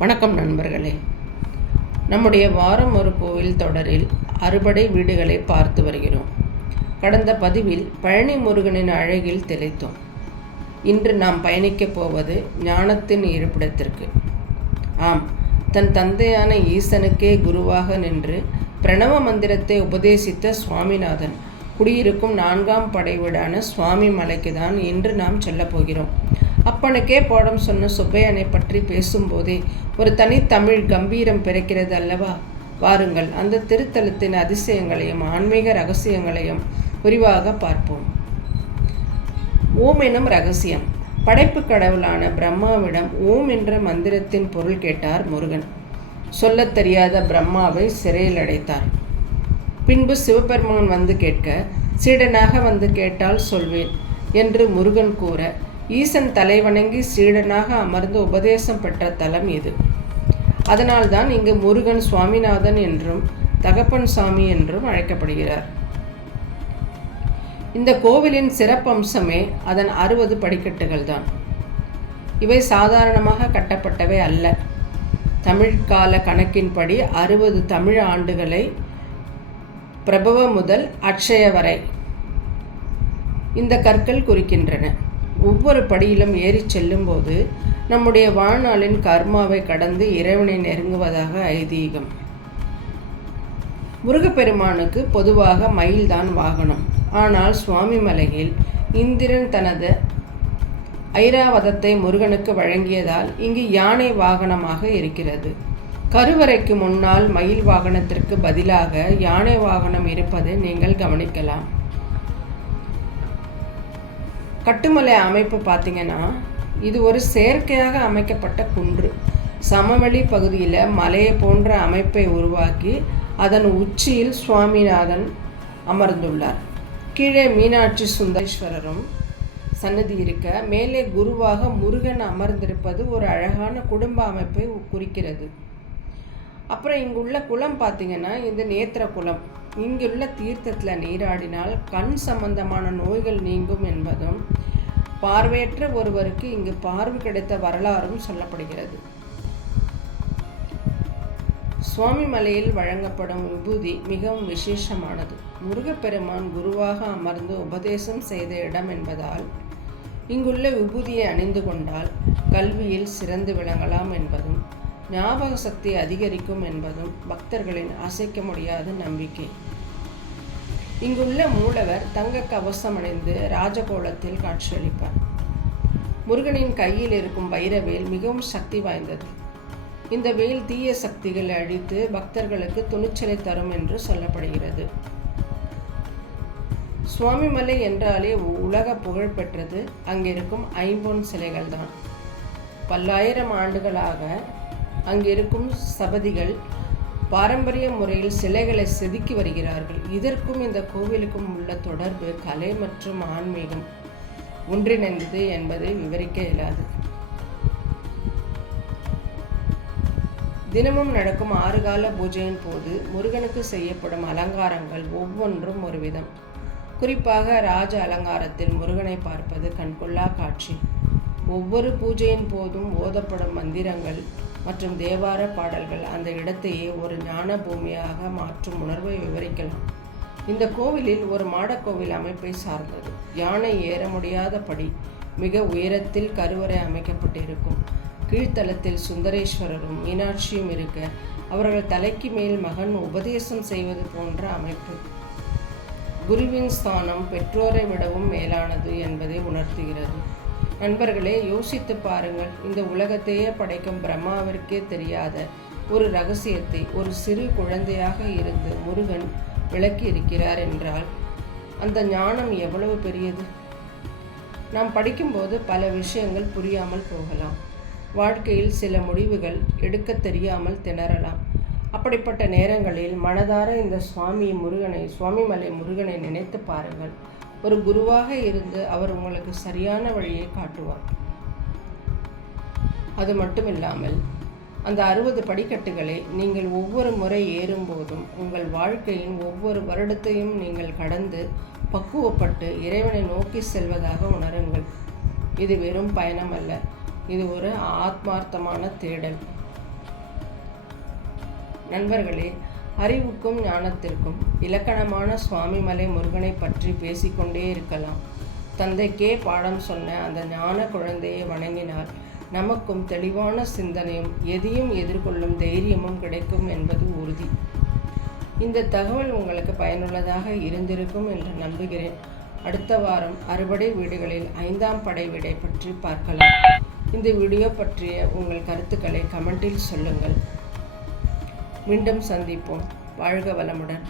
வணக்கம் நண்பர்களே. நம்முடைய வாரம் ஒரு கோவில் தொடரில் அறுபடை வீடுகளை பார்த்து வருகிறோம். கடந்த பதிவில் பழனி முருகனின் அழகில் திளைத்தோம். இன்று நாம் பயணிக்கப் போவது ஞானத்தின் இருப்பிடத்திற்கு. ஆம், தன் தந்தையான ஈசனுக்கே குருவாக நின்று பிரணவ மந்திரத்தை உபதேசித்த சுவாமிநாதன் குடியிருக்கும் 4ஆம் படை வீடான சுவாமி மலைக்கு தான் இன்று நாம் செல்லப்போகிறோம். அப்பனுக்கே பாடம் சொன்ன சுப்பையனை பற்றி பேசும்போதே ஒரு தனித்தமிழ் கம்பீரம் பிறக்கிறது அல்லவா? வாருங்கள், அந்த திருத்தலத்தின் அதிசயங்களையும் ஆன்மீக ரகசியங்களையும் விரிவாக பார்ப்போம். ஓம் எனும் ரகசியம். படைப்பு கடவுளான பிரம்மாவிடம் ஓம் என்ற மந்திரத்தின் பொருள் கேட்டார் முருகன். சொல்லத் தெரியாத பிரம்மாவை சிறையில் அடைத்தார். பின்பு சிவபெருமான் வந்து கேட்க, சீடனாக வந்து கேட்டால் சொல்வேன் என்று முருகன் கூற, ஈசன் தலைவணங்கி சீடனாக அமர்ந்து உபதேசம் பெற்ற தலம் இது. அதனால்தான் இங்கு முருகன் சுவாமிநாதன் என்றும் தகப்பன் சாமி என்றும் அழைக்கப்படுகிறார். இந்த கோவிலின் சிறப்பம்சமே அதன் 60 படிக்கட்டுகள் தான். இவை சாதாரணமாக கட்டப்பட்டவை அல்ல. தமிழ்கால கணக்கின்படி 60 தமிழ் ஆண்டுகளை பிரபவ முதல் அட்சய வரை இந்த கற்கள் குறிக்கின்றன. ஒவ்வொரு படியிலும் ஏறி செல்லும்போது நம்முடைய வாழ்நாளின் கர்மாவை கடந்து இறைவனை நெருங்குவதாக ஐதீகம். முருகப்பெருமானுக்கு பொதுவாக மயில்தான் வாகனம். ஆனால் சுவாமி மலையில் இந்திரன் தனது ஐராவதத்தை முருகனுக்கு வழங்கியதால் இங்கு யானை வாகனமாக இருக்கிறது. கருவறைக்கு முன்னால் மயில் வாகனத்திற்கு பதிலாக யானை வாகனம் இருப்பதை நீங்கள் கவனிக்கலாம். கட்டுமலை அமைப்பு பார்த்திங்கன்னா, இது ஒரு செயற்கையாக அமைக்கப்பட்ட குன்று. சமவெளி பகுதியில் மலையை போன்ற அமைப்பை உருவாக்கி அதன் உச்சியில் சுவாமிநாதன் அமர்ந்துள்ளார். கீழே மீனாட்சி சுந்தரேஸ்வரரும் சன்னதி இருக்க, மேலே குருவாக முருகன் அமர்ந்திருப்பது ஒரு அழகான குடும்ப அமைப்பை குறிக்கிறது. அப்புறம் இங்குள்ள குளம் பார்த்திங்கன்னா, இது நேத்திர குளம். இங்குள்ள தீர்த்தத்தில் நீராடினால் கண் சம்பந்தமான நோய்கள் நீங்கும் என்பதும், பார்வையற்ற ஒருவருக்கு இங்கு பார்வை கிடைத்த வரலாறும் சொல்லப்படுகிறது. சுவாமி மலையில் வழங்கப்படும் விபூதி மிகவும் விசேஷமானது. முருகப்பெருமான் குருவாக அமர்ந்து உபதேசம் செய்த இடம் என்பதால் இங்குள்ள விபூதியை அணிந்து கொண்டால் கல்வியில் சிறந்து விளங்கலாம் என்பதும், ஞாபக சக்தி அதிகரிக்கும் என்பதும் பக்தர்களின் அசைக்க முடியாத நம்பிக்கை. இங்குள்ள மூலவர் தங்க கவசம் அணிந்து ராஜகோலத்தில் காட்சியளிப்பார். முருகனின் கையில் இருக்கும் வைரவேல் மிகவும் சக்தி வாய்ந்தது. இந்த வேல் தீய சக்திகளை அழித்து பக்தர்களுக்கு துணிச்சலை தரும் என்று சொல்லப்படுகிறது. சுவாமிமலை என்றாலே உலக புகழ் பெற்றது அங்கிருக்கும் ஐம்பொன் சிலைகள் தான். பல்லாயிரம் ஆண்டுகளாக அங்கிருக்கும் சபதிகள் பாரம்பரிய முறையில் சிலைகளை செதுக்கி வருகிறார்கள். இதற்கும் இந்த கோவிலுக்கும் உள்ள தொடர்பு கலை மற்றும் ஆன்மீகம் ஒன்றிணைந்தது என்பதை விவரிக்க இயலாது. தினமும் நடக்கும் 6 கால பூஜையின் போது முருகனுக்கு செய்யப்படும் அலங்காரங்கள் ஒவ்வொன்றும் ஒரு விதம். குறிப்பாக ராஜ அலங்காரத்தில் முருகனை பார்ப்பது கண்கொள்ளா காட்சி. ஒவ்வொரு பூஜையின் போதும் ஓதப்படும் மந்திரங்கள் மற்றும் தேவார பாடல்கள் அந்த இடத்தையே ஒரு ஞான பூமியாக மாற்றும் உணர்வை விவரிக்கலாம். இந்த கோவிலில் ஒரு மாடக்கோவில் அமைப்பை சார்ந்தது. யானை ஏற முடியாத படி மிக உயரத்தில் கருவறை அமைக்கப்பட்டிருக்கும். கீழ்த்தளத்தில் சுந்தரேஸ்வரரும் மீனாட்சியும் இருக்க, அவர்கள் தலைக்கு மேல் மகன் உபதேசம் செய்வது போன்ற அமைப்பு. குருவின் ஸ்தானம் பெற்றோரை விடவும் மேலானது என்பதை உணர்த்துகிறது. நண்பர்களே, யோசித்து பாருங்கள். இந்த உலகத்தையே படைக்கும் பிரம்மாவிற்கே தெரியாத ஒரு ரகசியத்தை ஒரு சிறு குழந்தையாக இருந்து முருகன் விளக்கி இருக்கிறார் என்றால் அந்த ஞானம் எவ்வளவு பெரியது! நாம் படிக்கும்போது பல விஷயங்கள் புரியாமல் போகலாம். வாழ்க்கையில் சில முடிவுகள் எடுக்க தெரியாமல் திணறலாம். அப்படிப்பட்ட நேரங்களில் மனதார இந்த சுவாமிமலை முருகனை நினைத்து பாருங்கள். ஒரு குருவாக இருந்து அவர் உங்களுக்கு சரியான வழியை காட்டுவார். அது மட்டுமில்லாமல் அந்த 60 படிக்கட்டுகளை நீங்கள் ஒவ்வொரு முறை ஏறும்போதும் உங்கள் வாழ்க்கையின் ஒவ்வொரு வருடத்தையும் நீங்கள் கடந்து பக்குவப்பட்டு இறைவனை நோக்கி செல்வதாக உணருங்கள். இது வெறும் பயணம் அல்ல, இது ஒரு ஆத்மார்த்தமான தேடல். நண்பர்களே, அறிவுக்கும் ஞானத்திற்கும் இலக்கணமான சுவாமிமலை முருகனை பற்றி பேசிக்கொண்டே இருக்கலாம். தந்தைக்கே பாடம் சொன்ன அந்த ஞான குழந்தையை வணங்கினால் நமக்கும் தெளிவான சிந்தனையும் எதையும் எதிர்கொள்ளும் தைரியமும் கிடைக்கும் என்பது உறுதி. இந்த தகவல் உங்களுக்கு பயனுள்ளதாக இருந்திருக்கும் என்று நம்புகிறேன். அடுத்த வாரம் அறுபடை வீடுகளில் 5ஆம் படை வீடை பற்றி பார்க்கலாம். இந்த வீடியோ பற்றிய உங்கள் கருத்துக்களை கமெண்டில் சொல்லுங்கள். மீண்டும் சந்திப்போம். வாழ்க வளமுடன்.